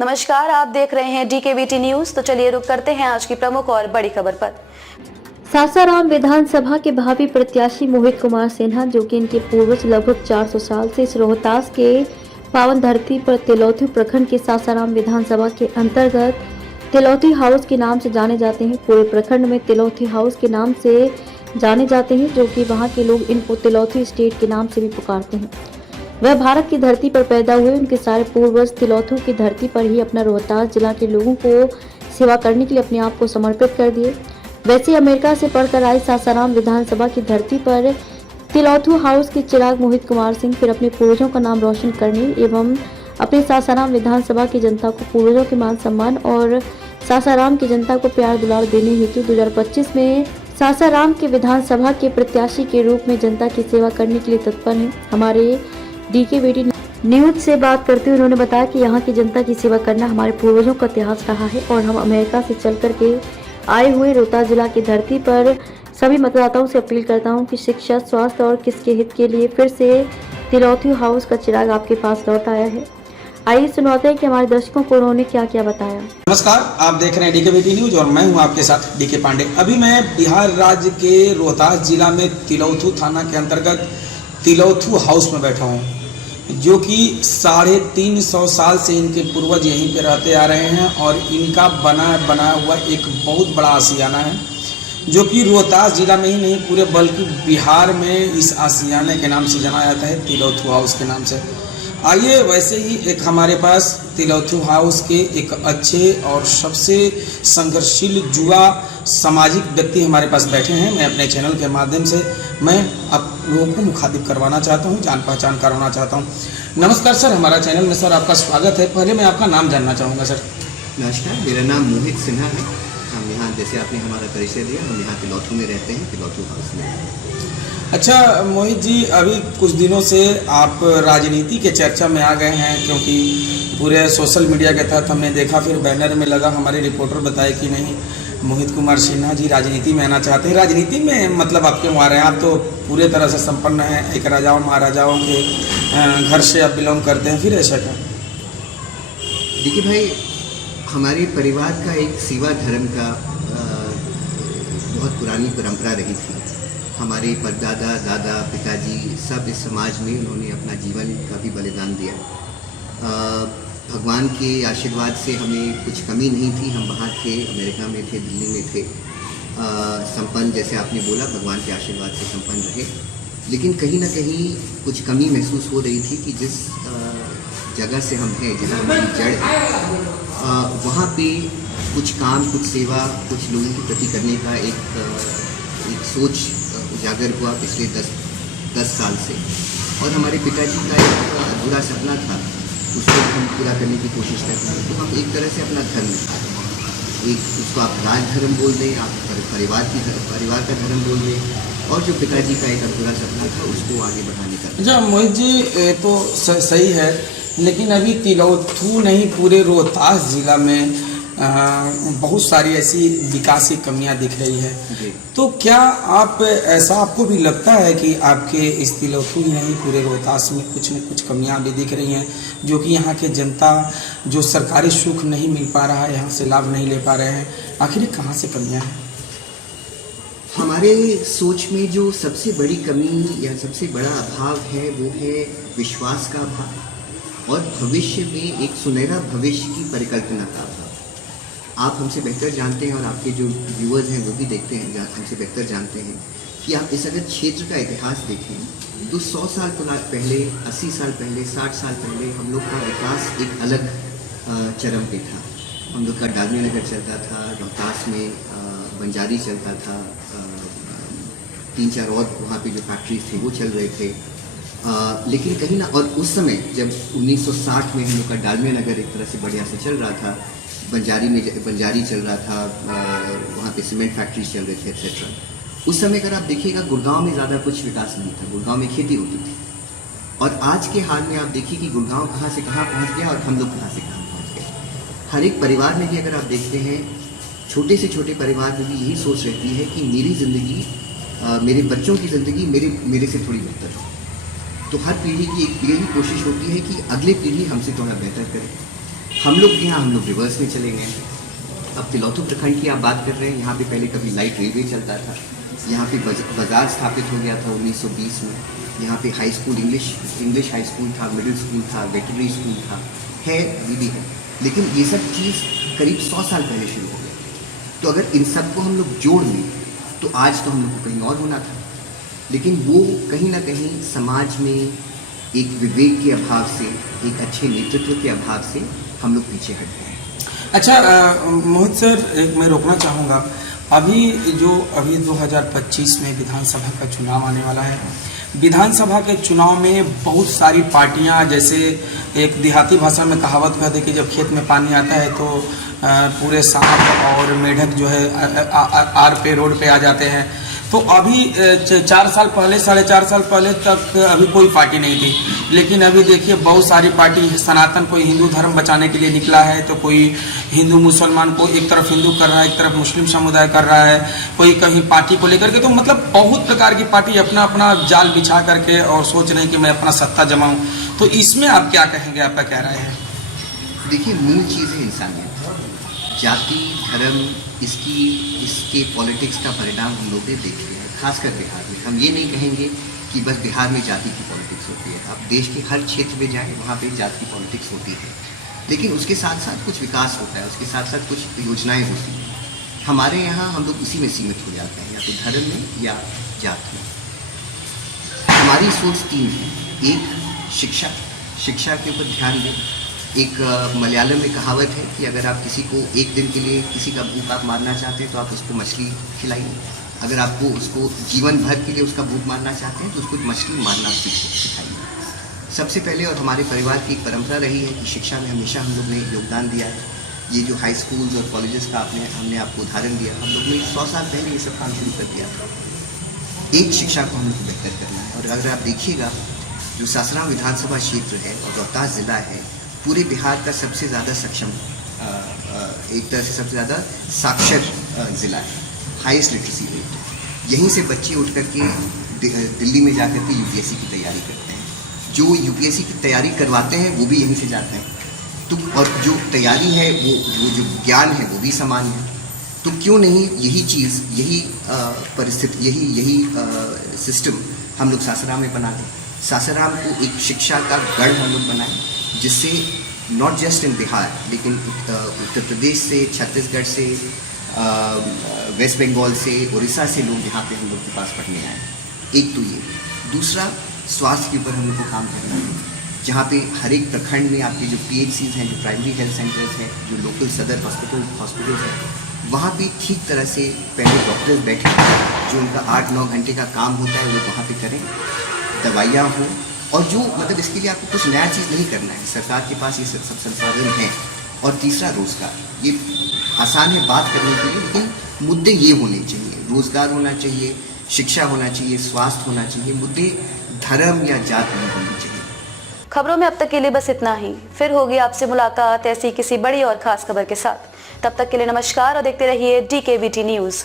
नमस्कार, आप देख रहे हैं DKBT न्यूज। तो चलिए रुक करते हैं आज की प्रमुख और बड़ी खबर पर। सासाराम विधानसभा के भावी प्रत्याशी मोहित कुमार सिन्हा, जो कि इनके पूर्वज लगभग 400 साल से इस रोहतास के पावन धरती पर तिलौथू प्रखंड के सासाराम विधानसभा के अंतर्गत तिलौथी हाउस के नाम से जाने जाते हैं। पूरे प्रखंड में तिलौथी हाउस के नाम से जाने जाते हैं, जो कि वहां के लोग इनको तिलौथी स्टेट के नाम से भी पुकारते हैं। वह भारत की धरती पर पैदा हुए। उनके सारे पूर्वज तिलौथू की धरती पर ही अपना रोहतास जिला के लोगों को सेवा करने के लिए अपने आप को समर्पित कर दिए। वैसे अमेरिका से पढ़कर आई सासाराम विधानसभा की धरती पर तिलौथू हाउस के चिराग मोहित कुमार सिंह फिर अपने पूर्वजों का नाम रोशन करने एवं अपने सासाराम विधानसभा की जनता को पूर्वजों के मान सम्मान और सासाराम की जनता को प्यार दुलार देने हेतु 2025 में सासाराम के विधानसभा के प्रत्याशी के रूप में जनता की सेवा करने के लिए तत्पर हैं। हमारे DKBT न्यूज से बात करते हुए उन्होंने बताया कि यहाँ की जनता की सेवा करना हमारे पूर्वजों का इतिहास रहा है और हम अमेरिका से चल करके आए हुए रोहतास जिला की धरती पर सभी मतदाताओं से अपील करता हूँ कि शिक्षा, स्वास्थ्य और किसके हित के लिए फिर से तिलौथू हाउस का चिराग आपके पास लौट आया है। आइए सुनवाते हैं कि हमारे दर्शकों को उन्होंने क्या क्या बताया। नमस्कार, आप देख रहे हैं DKBT न्यूज और मैं हूं आपके साथ DK पांडे। अभी मैं बिहार राज्य के रोहतास जिला में तिलौथू थाना के अंतर्गत तिलौथू हाउस में बैठा हूं, जो कि 350 साल से इनके पूर्वज यहीं पे रहते आ रहे हैं और इनका बना हुआ एक बहुत बड़ा आशियाना है, जो कि रोहतास जिला में ही नहीं पूरे बल्कि बिहार में इस आशियाने के नाम से जाना जाता है, तिलौथू हाउस के नाम से। आइए, वैसे ही एक हमारे पास तिलौथू हाउस के एक अच्छे और सबसे संघर्षशील युवा सामाजिक व्यक्ति हमारे पास बैठे हैं। मैं अपने चैनल के माध्यम से मैं आप लोगों को मुखातिब करवाना चाहता हूं, जान पहचान करवाना चाहता हूं। नमस्कार सर, हमारा चैनल में सर आपका स्वागत है। पहले मैं आपका नाम जानना चाहूँगा सर। नमस्कार, मेरा नाम मोहित सिन्हा है। हम यहाँ, जैसे आपने हमारा परिचय दिया, हम यहाँ तिलौथू में रहते हैं, तिलौथू हाउस में। अच्छा मोहित जी, अभी कुछ दिनों से आप राजनीति के चर्चा में आ गए हैं, क्योंकि पूरे सोशल मीडिया के तहत हमने देखा, फिर बैनर में लगा, हमारे रिपोर्टर बताए कि नहीं मोहित कुमार सिन्हा जी राजनीति में आना चाहते हैं। राजनीति में मतलब आप क्यों आ रहे हैं? आप तो पूरे तरह से संपन्न हैं, एक राजाओं महाराजाओं के घर से आप बिलोंग करते हैं, फिर ऐसा क्या? देखिए भाई, हमारे परिवार का एक सेवा धर्म का बहुत पुरानी परंपरा रही थी। हमारे परदादा, दादा, पिताजी सब इस समाज में उन्होंने अपना जीवन का भी बलिदान दिया। भगवान के आशीर्वाद से हमें कुछ कमी नहीं थी। हम बाहर थे, अमेरिका में थे, दिल्ली में थे, संपन्न, जैसे आपने बोला, भगवान के आशीर्वाद से संपन्न रहे। लेकिन कहीं ना कहीं कुछ कमी महसूस हो रही थी कि जिस जगह से हम हैं, जहाँ हमारी जड़ है, वहाँ पे कुछ काम, कुछ सेवा, कुछ लोगों के प्रति करने का एक सोच उजागर हुआ पिछले 10 साल से। और हमारे पिताजी का एक अधूरा सपना था, उसको हम पूरा करने की कोशिश करते हैं। तो हम एक तरह से अपना धर्म, उसको आप राज धर्म बोल दें, आप परिवार का धर्म बोल दें, और जो पिताजी का एक अधूरा सपना था उसको आगे बढ़ाने का। अच्छा मोहित जी, तो सही है, लेकिन अभी तिलौथू नहीं पूरे रोहतास जिला में बहुत सारी ऐसी विकास की कमियां दिख रही है। तो क्या ऐसा आपको भी लगता है कि आपके इस तिलौथू ही नहीं पूरे रोहतास में कुछ न कुछ कमियां भी दिख रही हैं, जो कि यहाँ के जनता जो सरकारी सुख नहीं मिल पा रहा है, यहाँ से लाभ नहीं ले पा रहे हैं, आखिर कहाँ से कमियां हैं? हमारे सोच में जो सबसे बड़ी कमी या सबसे बड़ा अभाव है, वो है विश्वास का अभाव और भविष्य में एक सुनहरा भविष्य की परिकल्पना का अभाव। आप हमसे बेहतर जानते हैं और आपके जो व्यूअर्स हैं वो भी देखते हैं, हमसे बेहतर जानते हैं कि आप इस अगर क्षेत्र का इतिहास देखें तो 100 साल पहले, 80 साल पहले, 60 साल पहले हम लोग का विकास एक अलग चरम पे था। हम लोग का डालमी नगर चलता था, रोहतास में बंजारी चलता था, 3-4 और वहाँ पे जो फैक्ट्रीज थे वो चल रहे थे। लेकिन कहीं ना, और उस समय जब 1960 में हम लोग का डालमी नगर एक तरह से बढ़िया से चल रहा था, बंजारी चल रहा था, वहाँ पे सीमेंट फैक्ट्रीज चल रहे थे, एक्सेट्रा। उस समय अगर आप देखिएगा, गुड़गांव में ज़्यादा कुछ विकास नहीं था, गुड़गांव में खेती होती थी। और आज के हाल में आप देखिए कि गुड़गांव कहाँ से कहाँ पहुँच गया और हम लोग कहाँ से कहाँ पहुँच गए। हर एक परिवार में भी अगर आप देखते हैं, छोटे से छोटे परिवार में भी यही सोच रहती है कि मेरी ज़िंदगी, मेरे बच्चों की ज़िंदगी मेरे से थोड़ी बेहतर हो। तो हर पीढ़ी की एक यही कोशिश होती है कि अगली पीढ़ी हमसे थोड़ा बेहतर करे। हम लोग रिवर्स में चले गए। अब तिलौथू प्रखंड की आप बात कर रहे हैं, यहाँ पे पहले कभी लाइट रेलवे चलता था, यहाँ पे बाज़ार स्थापित हो गया था 1920 में। यहाँ पे high school English high school था, मिडिल स्कूल था, वेटरनरी स्कूल था, है अभी भी है, लेकिन ये सब चीज़ करीब 100 साल पहले शुरू हो गई। तो अगर इन सबको हम लोग जोड़ लें तो आज तो हम लोग को कहीं और होना था, लेकिन वो कहीं ना कहीं समाज में एक विवेक के अभाव से, एक अच्छे नेतृत्व के अभाव से हम लोग पीछे हट गए हैं। अच्छा मोहित सर, एक मैं रोकना चाहूँगा, अभी 2025 में विधानसभा का चुनाव आने वाला है। विधानसभा के चुनाव में बहुत सारी पार्टियां, जैसे एक देहाती भाषा में कहावत कह दे कि जब खेत में पानी आता है तो पूरे सांप और मेढक जो है आर पे रोड पे आ जाते हैं। तो अभी 4 साल पहले, 4.5 साल पहले तक अभी कोई पार्टी नहीं थी, लेकिन अभी देखिए बहुत सारी पार्टी, सनातन कोई हिंदू धर्म बचाने के लिए निकला है, तो कोई हिंदू मुसलमान को एक तरफ हिंदू कर रहा है, एक तरफ मुस्लिम समुदाय कर रहा है, कोई कहीं पार्टी को लेकर के, तो मतलब बहुत प्रकार की पार्टी अपना अपना जाल बिछा करके और सोच रहे हैं कि मैं अपना सत्ता जमाऊं। तो इसमें आप क्या कहेंगे, आपका क्या राय है? देखिए, मूल चीज़ है इंसानियत। जाति धर्म इसके पॉलिटिक्स का परिणाम हम लोग ने देख लिया है, खासकर बिहार में। हम ये नहीं कहेंगे कि बस बिहार में जाति की पॉलिटिक्स होती है, आप देश के हर क्षेत्र में जाएं, वहाँ पे जाति की पॉलिटिक्स होती है, लेकिन उसके साथ साथ कुछ विकास होता है, उसके साथ साथ कुछ योजनाएं होती हैं। हमारे यहाँ हम लोग इसी में सीमित हो जाते हैं, या तो धर्म में या जात में। हमारी सोच 3 है। एक, शिक्षा के ऊपर ध्यान दें। एक मलयालम में कहावत है कि अगर आप किसी को एक दिन के लिए किसी का भूख आप मारना चाहते हैं तो आप उसको मछली खिलाइए, अगर आपको उसको जीवन भर के लिए उसका भूख मारना चाहते हैं तो उसको मछली मारना सिखाइए। सबसे पहले, और हमारे परिवार की एक परंपरा रही है कि शिक्षा में हमेशा हम लोग ने योगदान दिया है। ये जो हाई स्कूल्स और कॉलेजेस का हमने आपको उदाहरण दिया, हम लोग ने 100 साल पहले ये सब काम शुरू कर दिया था। एक, शिक्षा को हम लोग को बेहतर करना है। और अगर आप देखिएगा, जो सासाराम विधानसभा क्षेत्र है और रोहतास ज़िला है, पूरे बिहार का सबसे ज़्यादा सक्षम, एक तरह से सबसे ज़्यादा साक्षर ज़िला है, हाईएस्ट लिटरेसी रेट। यहीं से बच्चे उठ करके दिल्ली में जाकर के यूपीएससी की तैयारी करते हैं। जो यूपीएससी की तैयारी करवाते हैं वो भी यहीं से जाते हैं। तो और जो तैयारी है, वो जो ज्ञान है वो भी समान है। तो क्यों नहीं यही चीज़, यही परिस्थिति, यही सिस्टम हम लोग सासाराम में बना दें। सासाराम को एक शिक्षा का गढ़ हम लोग बनाएं, जिससे नॉट जस्ट इन बिहार, लेकिन उत्तर प्रदेश से, छत्तीसगढ़ से, वेस्ट बंगाल से, उड़ीसा से लोग यहाँ पे हम लोग के पास पढ़ने आए। एक तो ये। दूसरा, स्वास्थ्य के ऊपर हम लोग को काम करना है, जहाँ पे हर एक प्रखंड में आपके जो PHCs हैं, जो प्राइमरी हेल्थ सेंटर्स हैं, जो लोकल सदर हॉस्पिटल्स हैं, वहाँ पे ठीक तरह से पहले डॉक्टर्स बैठे, जो उनका 8-9 घंटे का काम होता है वो वहाँ पे करें, दवाइयाँ हों, और जो मतलब इसके लिए आपको कुछ नया चीज़ नहीं करना है, सरकार के पास ये सब संसाधन हैं। और तीसरा, रोज़गार। ये आसान है बात करने के लिए, लेकिन मुद्दे ये होने चाहिए, रोज़गार होना चाहिए, शिक्षा होना चाहिए, स्वास्थ्य होना चाहिए, मुद्दे धर्म या जात नहीं होनी चाहिए। खबरों में अब तक के लिए बस इतना ही। फिर होगी आपसे मुलाकात ऐसी किसी बड़ी और खास खबर के साथ। तब तक के लिए नमस्कार और देखते रहिए DKBT न्यूज़।